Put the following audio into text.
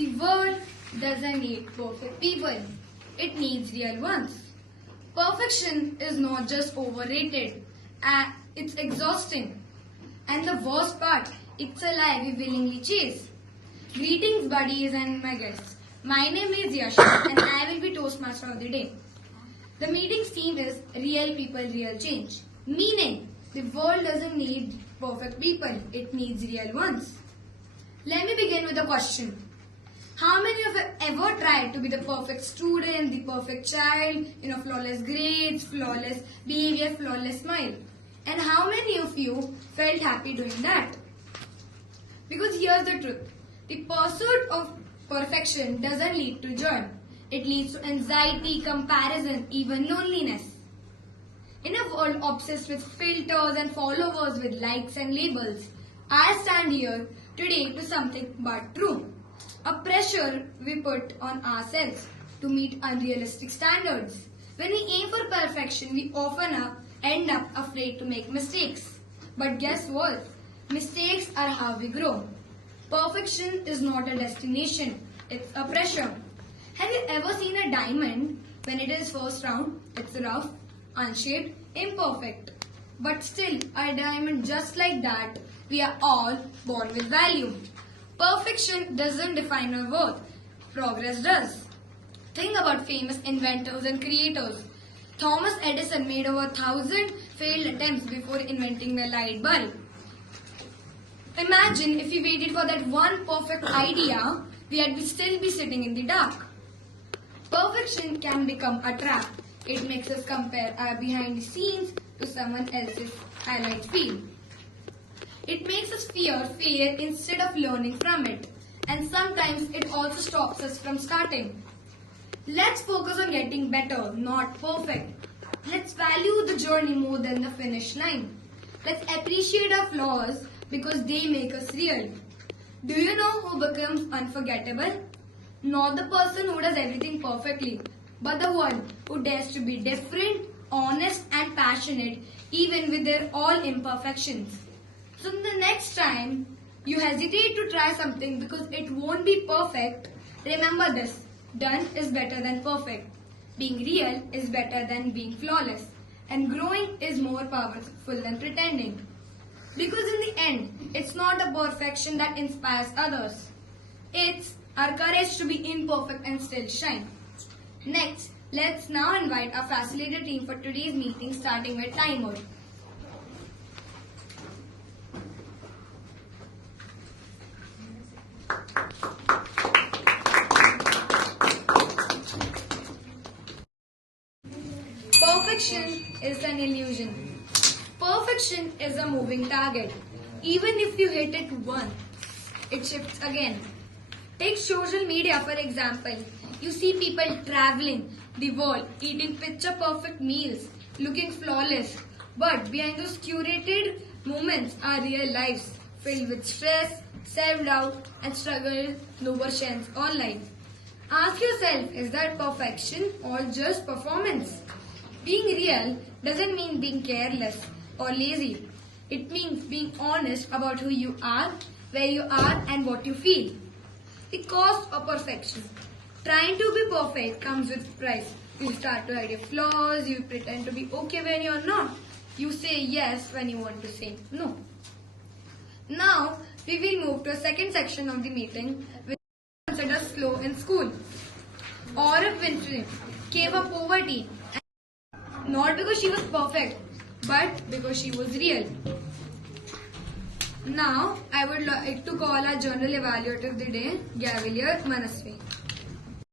The world doesn't need perfect people. It needs real ones. Perfection is not just overrated, it's exhausting. And the worst part, it's a lie we willingly chase. Greetings buddies and my guests. My name is Yasha and I will be Toastmaster of the day. The meeting's theme is Real People, Real Change. Meaning, the world doesn't need perfect people, it needs real ones. Let me begin with a question. How many of you ever tried to be the perfect student, the perfect child, flawless grades, flawless behavior, flawless smile? And how many of you felt happy doing that? Because here's the truth. The pursuit of perfection doesn't lead to joy. It leads to anxiety, comparison, even loneliness. In a world obsessed with filters and followers with likes and labels, I stand here today to something but true. A pressure we put on ourselves to meet unrealistic standards. When we aim for perfection, we often end up afraid to make mistakes. But guess what? Mistakes are how we grow. Perfection is not a destination, it's a pressure. Have you ever seen a diamond? When it is first round, it's rough, unshaped, imperfect. But still, a diamond just like that, we are all born with value. Perfection doesn't define our worth. Progress does. Think about famous inventors and creators. Thomas Edison made over 1,000 failed attempts before inventing the light bulb. Imagine if we waited for that one perfect idea, we'd still be sitting in the dark. Perfection can become a trap. It makes us compare our behind the scenes to someone else's highlight reel. It makes us fear failure instead of learning from it. And sometimes it also stops us from starting. Let's focus on getting better, not perfect. Let's value the journey more than the finish line. Let's appreciate our flaws because they make us real. Do you know who becomes unforgettable? Not the person who does everything perfectly, but the one who dares to be different, honest and passionate even with their all imperfections. So the next time you hesitate to try something because it won't be perfect, remember this. Done is better than perfect. Being real is better than being flawless. And growing is more powerful than pretending. Because in the end, it's not the perfection that inspires others. It's our courage to be imperfect and still shine. Next, let's now invite our facilitator team for today's meeting, starting with timer. Perfection is an illusion. Perfection is a moving target. Even if you hit it once, it shifts again. Take social media for example. You see people traveling the world, eating picture-perfect meals, looking flawless. But behind those curated moments are real lives filled with stress, self-doubt and struggle no one shares online. Ask yourself, is that perfection or just performance? Being real doesn't mean being careless or lazy. It means being honest about who you are, where you are and what you feel. The cost of perfection. Trying to be perfect comes with price. You start to hide your flaws, you pretend to be okay when you're not. You say yes when you want to say no. Now, we will move to a second section of the meeting which is considered slow in school. Aura Winfrey gave up poverty. Not because she was perfect, but because she was real. Now, I would like to call our Journal Evaluator of the Day, Gavelier Manasvi.